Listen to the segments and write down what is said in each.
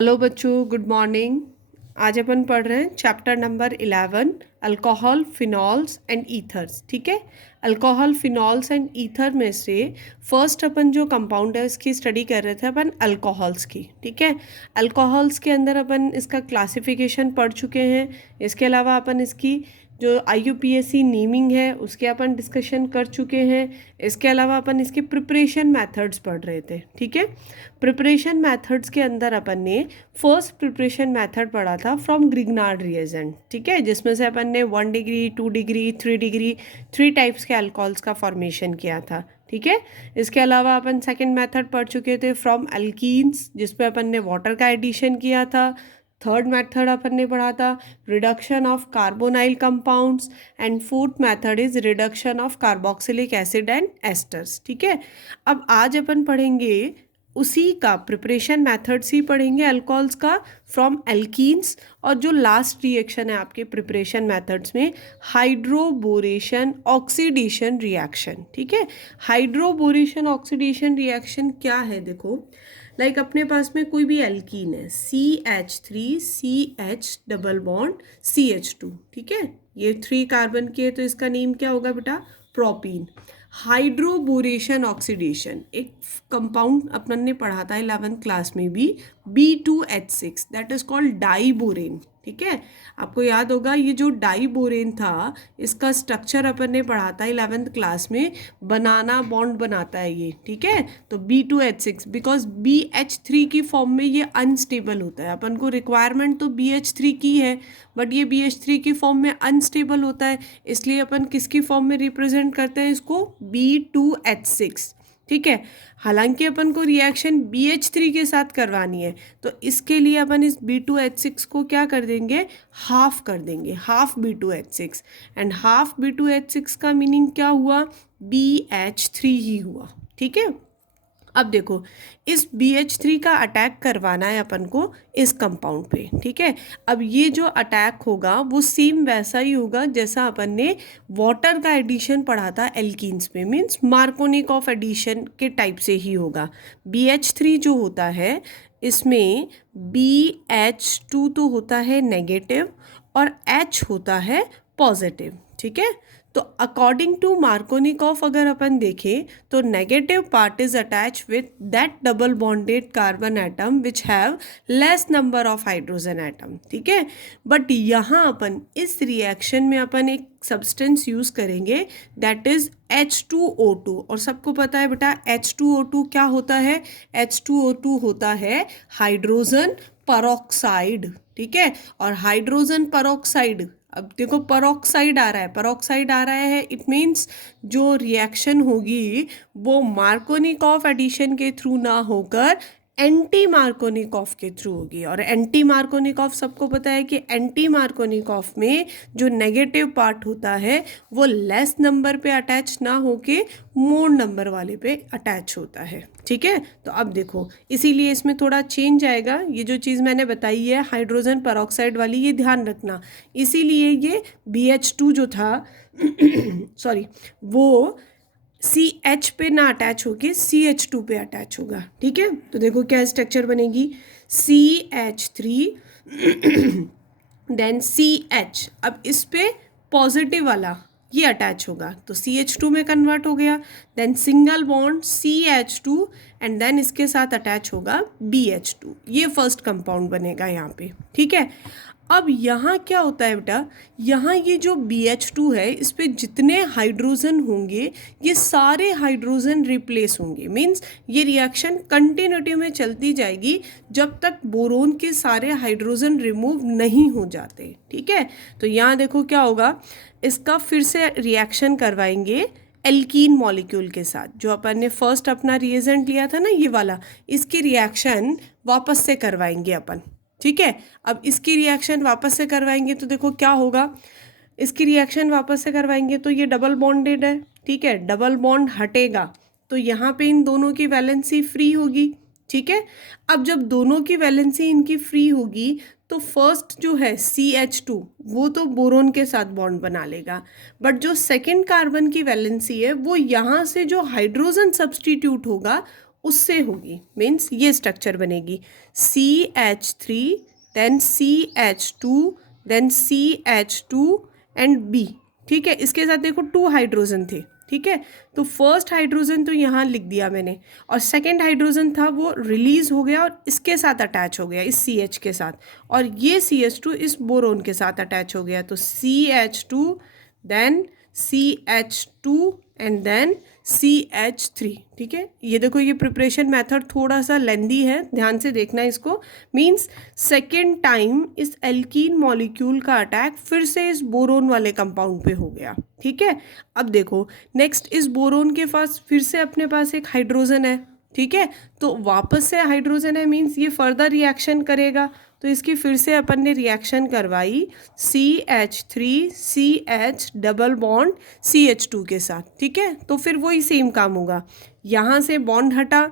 Hello बच्चों, good morning. आज अपन पढ़ रहे हैं chapter number 11 alcohol, phenols and ethers. ठीक है। अल्कोहल, फिनॉल्स एंड ईथर में से फर्स्ट अपन जो कंपाउंड है इसकी स्टडी कर रहे थे अपन अल्कोहल्स की। ठीक है। अल्कोहल्स के अंदर अपन इसका क्लासिफिकेशन पढ़ चुके हैं। इसके अलावा अपन इसकी जो IUPAC नेमिंग है उसके अपन डिस्कशन कर चुके हैं। इसके अलावा अपन इसके प्रिपरेशन मेथड्स पढ़ रहे थे। ठीक है। प्रिपरेशन मेथड्स के अंदर अपन ने फर्स्ट प्रिपरेशन मेथड पढ़ा था फ्रॉम ग्रिग्नार्ड रिएजेंट। ठीक है, जिसमें से अपन ने 1 डिग्री, 2 डिग्री, 3 डिग्री, 3 टाइप्स के अल्कोहल्स का फॉर्मेशन किया था। ठीक है। इसके अलावा अपन सेकंड मेथड पढ़ चुके थे फ्रॉम अल्कीन्स, जिसपे अपन ने वाटर का एडिशन किया था। थर्ड मेथड अपन ने पढ़ा था reduction of carbonyl compounds and fourth method is reduction of carboxylic acid and asters. ठीक है। अब आज अपन पढ़ेंगे उसी का प्रिपरेशन मेथड्स ही पढ़ेंगे अल्कोहल्स का फ्रॉम एल्कीन्स। और जो लास्ट रिएक्शन है आपके प्रिपरेशन मेथड्स में हाइड्रोबोरेशन ऑक्सीडेशन रिएक्शन। ठीक है। हाइड्रोबोरेशन ऑक्सीडेशन रिएक्शन क्या है? देखो, लाइक अपने पास में कोई भी एल्कीन है CH3CH डबल बॉन्ड CH2। ठीक है, ये 3 कार्बन के है तो इसका नेम क्या होगा बेटा? प्रोपीन। हाइड्रोबोरेशन ऑक्सीडेशन एक कंपाउंड अपन ने पढ़ा था 11th क्लास में भी, B2H6, that is called diborane. ठीक है, आपको याद होगा ये जो डाइबोरेन था इसका स्ट्रक्चर अपन ने पढ़ा था 11th क्लास में, बनाना बॉन्ड बनाता है ये। ठीक है, तो B2H6 बिकॉज BH3 की फॉर्म में ये अनस्टेबल होता है। अपन को रिक्वायरमेंट तो BH3 की है बट ये BH3 की फॉर्म में अनस्टेबल होता है, इसलिए अपन किसकी फॉर्म में रिप्रेजेंट करते हैं इसको? B2H6। ठीक है, हालांकि अपन को रिएक्शन BH3 के साथ करवानी है तो इसके लिए अपन इस B2H6 को क्या कर देंगे? हाफ कर देंगे, half B2H6। And half B2H6 का मीनिंग क्या हुआ? BH3 ही हुआ। ठीक है। अब देखो, इस BH3 का अटैक करवाना है अपन को इस कंपाउंड पे। ठीक है, अब ये जो अटैक होगा वो सेम वैसा ही होगा जैसा अपन ने वाटर का एडिशन पढ़ा था एल्कीन्स पे, मीन्स मार्कोनिकॉफ एडिशन के टाइप से ही होगा। BH3 जो होता है इसमें BH2 तो होता है नेगेटिव और H होता है पॉजिटिव। ठीक है, तो अकॉर्डिंग टू मार्कोनिकॉफ अगर अपन देखें तो negative part is attach with that double bonded carbon atom which have less number of hydrogen atom. ठीक है, बट यहाँ अपन इस रिएक्शन में अपन एक सब्सटेंस यूज करेंगे दैट इज H2O2। और सबको पता है बेटा H2O2 क्या होता है? H2O2 होता है हाइड्रोजन परऑक्साइड। ठीक है, और हाइड्रोजन परऑक्साइड, अब देखो परऑक्साइड आ रहा है, परऑक्साइड आ रहा है, इट मीन्स जो रिएक्शन होगी वो मार्कोनिकॉफ एडिशन के थ्रू ना होकर एंटी मार्कोनिकॉफ के थ्रू होगी। और एंटी मार्कोनिकॉफ सबको पता है कि एंटी मार्कोनिकॉफ में जो नेगेटिव पार्ट होता है वो लेस नंबर पे अटैच ना होके मोर नंबर वाले पे अटैच होता है। ठीक है, तो अब देखो इसीलिए इसमें थोड़ा चेंज आएगा। ये जो चीज़ मैंने बताई है हाइड्रोजन परऑक्साइड वाली, ये ध्यान रखना। इसीलिए ये BH2 जो था सॉरी, वो CH पे ना अटैच होके CH2 पे अटैच होगा। ठीक है, तो देखो क्या स्ट्रक्चर बनेगी, CH3 देन CH। अब इस पे पॉजिटिव वाला ये अटैच होगा तो CH2 में कन्वर्ट हो गया, then single bond CH2 and then इसके साथ अटैच होगा BH2। ये फर्स्ट कंपाउंड बनेगा यहाँ पे। ठीक है, अब यहाँ क्या होता है बेटा, यहाँ ये जो BH2 है इस पे जितने हाइड्रोजन होंगे ये सारे हाइड्रोजन रिप्लेस होंगे। मीन्स ये रिएक्शन कंटिन्यूटी में चलती जाएगी जब तक बोरोन के सारे हाइड्रोजन रिमूव नहीं हो जाते। ठीक है, तो यहाँ देखो क्या होगा, इसका फिर से रिएक्शन करवाएंगे एल्कीन मॉलिक्यूल के साथ, जो अपन ने फर्स्ट अपना रिएजेंट लिया था ना ये वाला, इसकी रिएक्शन वापस से करवाएंगे अपन। ठीक है, अब इसकी रिएक्शन वापस से करवाएंगे तो देखो क्या होगा, इसकी रिएक्शन वापस से करवाएंगे तो ये डबल बॉन्डेड है। ठीक है, डबल बॉन्ड हटेगा तो यहाँ पे इन दोनों की वैलेंसी फ्री होगी। ठीक है, अब जब दोनों की वैलेंसी इनकी फ्री होगी तो फर्स्ट जो है CH2 वो तो बोरोन के साथ बॉन्ड बना लेगा, बट जो सेकंड कार्बन की वैलेंसी है वो यहाँ से जो हाइड्रोजन सब्सटीट्यूट होगा उससे होगी, मीन्स ये स्ट्रक्चर बनेगी CH3 then CH2 then CH2 and B। ठीक है, इसके साथ देखो 2 हाइड्रोजन थे। ठीक है, तो फर्स्ट हाइड्रोजन तो यहाँ लिख दिया मैंने, और सेकंड हाइड्रोजन था वो रिलीज हो गया और इसके साथ अटैच हो गया, इस CH के साथ, और ये CH2 इस बोरोन के साथ अटैच हो गया, तो CH2 then CH2 and then CH3। ठीक है, ये देखो ये प्रिपरेशन मेथड थोड़ा सा लेंदी है, ध्यान से देखना इसको। मींस सेकेंड टाइम इस एल्कीन मॉलिक्यूल का अटैक फिर से इस बोरोन वाले कंपाउंड पे हो गया। ठीक है, अब देखो नेक्स्ट इस बोरोन के पास फिर से अपने पास एक हाइड्रोजन है। ठीक है, तो वापस से हाइड्रोजन है, मीन्स ये फर्दर रिएक्शन करेगा, तो इसकी फिर से अपन ने रिएक्शन करवाई CH3 CH double bond CH2 के साथ। ठीक है, तो फिर वही सेम काम होगा, यहाँ से बॉन्ड हटा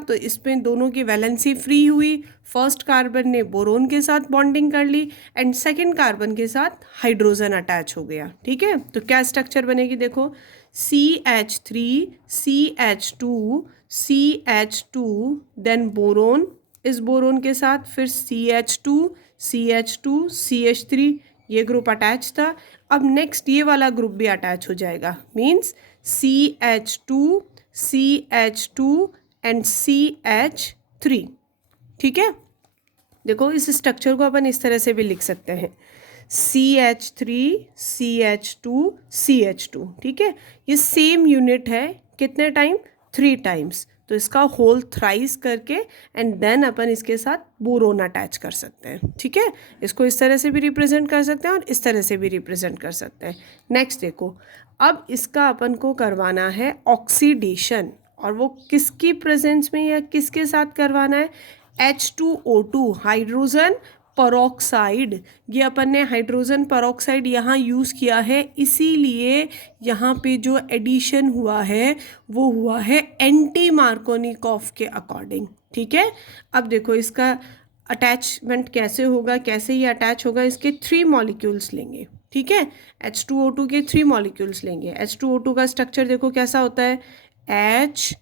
तो इसमें दोनों की वैलेंसी फ्री हुई, फर्स्ट कार्बन ने बोरोन के साथ बॉन्डिंग कर ली एंड सेकंड कार्बन के साथ हाइड्रोजन अटैच हो गया। ठीक है, तो क्या स्ट्रक्चर बनेगी देखो, CH3 CH2 CH2 then boron, इस बोरोन के साथ फिर CH2 CH2 CH3, ये ग्रुप अटैच था। अब नेक्स्ट ये वाला ग्रुप भी अटैच हो जाएगा, means CH2 CH2 and CH3। ठीक है, देखो इस स्ट्रक्चर को अपन इस तरह से भी लिख सकते हैं, CH3 CH2 CH2। ठीक है, ये सेम यूनिट है, कितने टाइम, 3 टाइम्स, तो इसका होल थ्राइस करके एंड देन अपन इसके साथ बोरोन अटैच कर सकते हैं। ठीक है, इसको इस तरह से भी रिप्रेजेंट कर सकते हैं और इस तरह से भी रिप्रेजेंट कर सकते हैं। नेक्स्ट देखो, अब इसका अपन को करवाना है ऑक्सीडेशन, और वो किसकी प्रेजेंस में या किसके साथ करवाना है, H2O2 हाइड्रोजन परऑक्साइड। ये अपन ने हाइड्रोजन परऑक्साइड यहाँ यूज़ किया है, इसीलिए यहाँ पे जो एडिशन हुआ है वो हुआ है एंटी मार्कोनिकॉफ के अकॉर्डिंग। ठीक है, अब देखो इसका अटैचमेंट कैसे होगा, कैसे ये अटैच होगा, इसके 3 मॉलिक्यूल्स लेंगे। ठीक है, H2O2 के 3 मॉलिक्यूल्स लेंगे। H2O2 का स्ट्रक्चर देखो कैसा होता है, HOOH,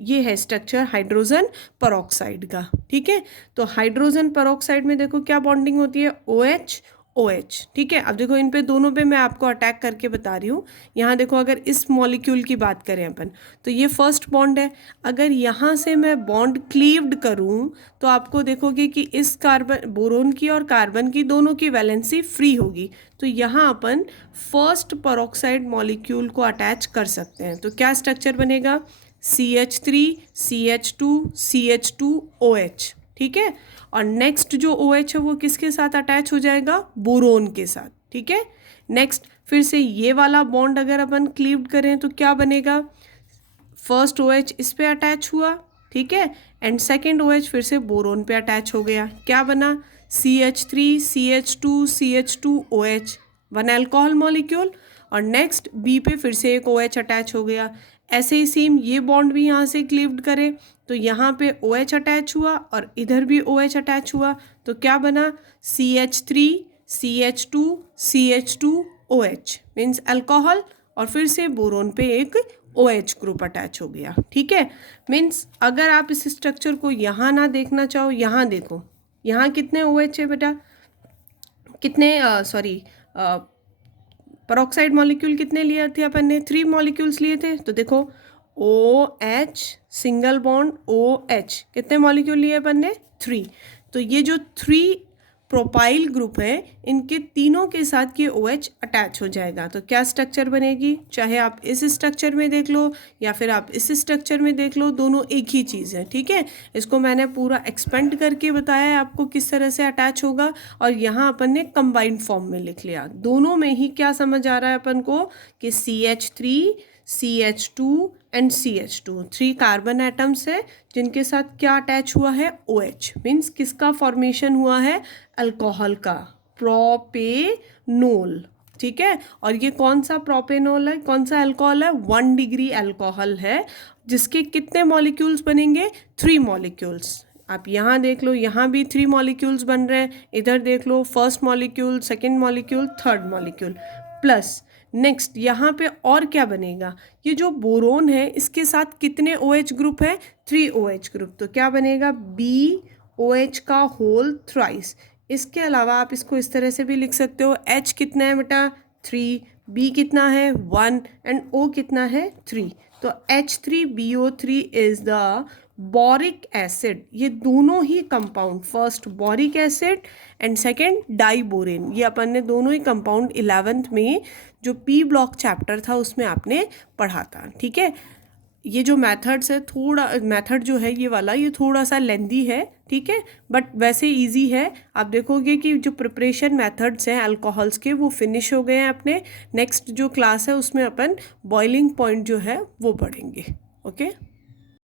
ये है स्ट्रक्चर हाइड्रोजन परऑक्साइड का। ठीक है, तो हाइड्रोजन परऑक्साइड में देखो क्या बॉन्डिंग होती है, OH OH। ठीक है, अब देखो इन पे दोनों पे मैं आपको अटैक करके बता रही हूँ। यहाँ देखो अगर इस मॉलिक्यूल की बात करें अपन, तो ये फर्स्ट बॉन्ड है, अगर यहाँ से मैं बॉन्ड क्लीव्ड करूँ तो आपको देखोगे कि इस कार्बन बोरोन की और कार्बन की दोनों की वैलेंसी फ्री होगी, तो यहाँ अपन फर्स्ट परऑक्साइड मॉलिक्यूल को अटैच कर सकते हैं। तो क्या स्ट्रक्चर बनेगा, CH3 CH2 CH2OH। ठीक है, और नेक्स्ट जो OH है वो किसके साथ अटैच हो जाएगा, बोरोन के साथ। ठीक है, नेक्स्ट फिर से ये वाला बॉन्ड अगर अपन क्लीव्ड करें तो क्या बनेगा, फर्स्ट OH इस पे अटैच हुआ। ठीक है, एंड सेकेंड OH फिर से बोरोन पे अटैच हो गया, क्या बना, CH3 CH2 CH2OH, 1 alcohol molecule, और नेक्स्ट B पे फिर से एक OH अटैच हो गया। ऐसे ही सेम ये बॉन्ड भी यहाँ से क्लीव्ड करे तो यहाँ पे OH अटैच हुआ और इधर भी OH अटैच हुआ, तो क्या बना, CH3 CH2 CH2OH means alcohol, और फिर से बोरोन पे एक OH ग्रुप अटैच हो गया। ठीक है, मीन्स अगर आप इस स्ट्रक्चर को यहाँ ना देखना चाहो, यहाँ देखो, यहाँ कितने OH है बेटा, कितने परऑक्साइड मॉलिक्यूल कितने लिए थे अपन ने, 3 मॉलिक्यूल्स लिए थे, तो देखो OH सिंगल बॉन्ड OH, कितने मॉलिक्यूल लिए अपन ने, 3। तो ये जो 3 प्रोपाइल ग्रुप है इनके तीनों के साथ ये OH अटैच हो जाएगा, तो क्या स्ट्रक्चर बनेगी, चाहे आप इस स्ट्रक्चर में देख लो या फिर आप इस स्ट्रक्चर में देख लो, दोनों एक ही चीज़ है। ठीक है, इसको मैंने पूरा एक्सपेंड करके बताया है आपको किस तरह से अटैच होगा, और यहाँ अपन ने कंबाइंड फॉर्म में लिख लिया। दोनों में ही क्या समझ आ रहा है अपन को कि CH3 CH2 and CH2 3 carbon atoms है जिनके साथ क्या अटैच हुआ है, OH मीन्स किसका फॉर्मेशन हुआ है, अल्कोहल का, प्रोपेनोल। ठीक है, और ये कौन सा प्रोपेनोल है, कौन सा अल्कोहल है, 1 डिग्री अल्कोहल है, जिसके कितने मॉलिक्यूल्स बनेंगे, 3 मॉलिक्यूल्स। आप यहाँ देख लो, यहाँ भी 3 मॉलिक्यूल्स बन रहे हैं, इधर देख लो, first molecule, second molecule, third molecule, plus next यहाँ पे और क्या बनेगा, ये जो बोरोन है इसके साथ कितने OH ग्रुप है, 3 OH ग्रुप, तो क्या बनेगा BOH का होल थ्राइस। इसके अलावा आप इसको इस तरह से भी लिख सकते हो, H कितना है बेटा 3, B कितना है 1 एंड O कितना है 3, तो H3BO3 is the boric acid. ये दोनों ही compound, first boric acid and second diborane, ये अपन ने दोनों ही कंपाउंड 11th में जो पी ब्लॉक चैप्टर था उसमें आपने पढ़ा था। ठीक है, ये जो मेथड्स है, थोड़ा मेथड जो है ये वाला, ये थोड़ा सा लेंदी है, ठीक है, बट वैसे इजी है। आप देखोगे कि जो प्रिपरेशन मेथड्स हैं अल्कोहल्स के वो फिनिश हो गए हैं अपने। नेक्स्ट जो क्लास है उसमें अपन बॉइलिंग पॉइंट जो है वो पढ़ेंगे। ओके।